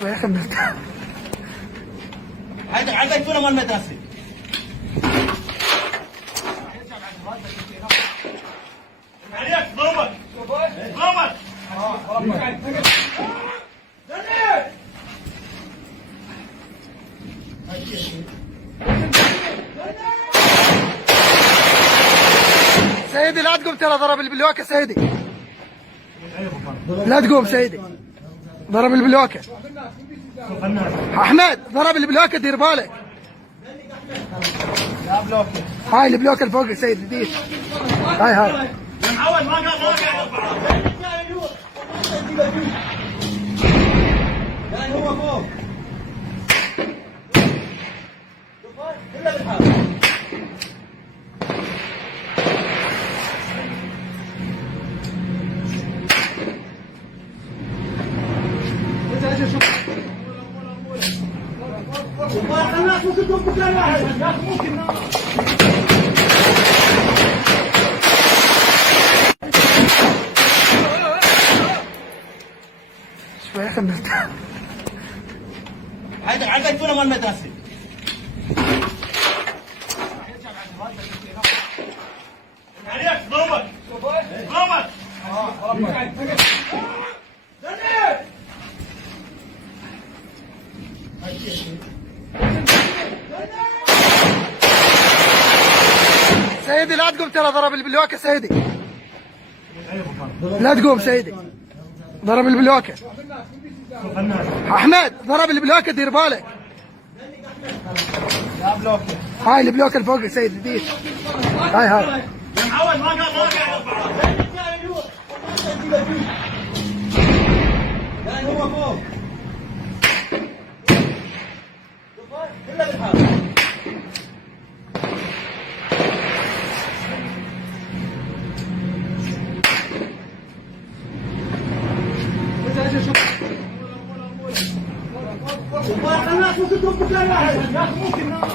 شوية خمست. عندك فينا مال المدرسة. عليك ضربك ضربك. سيدي لا تقوم، ترى ضرب البلوكة سيدي. لا تقوم سيدي، ضرب البلوكة. احمد ضرب البلوكة، دير بالك. هاي البلوكة اللي فوق سيدي دي. هاي معود ما قاعد هو فوق. شوية خمست. عندك فينا مال المدرسة. عليك ضربك ضربك. سيدي لا تقوم، ترى ضرب البلوكة سيدي. لا تقوم سيدي، ضرب البلوكة. احمد ضرب البلوكة، دير بالك. هاي البلوكة اللي فوق سيدي دي. هاي معود ما قاعد هو فوق. خلاص ممكن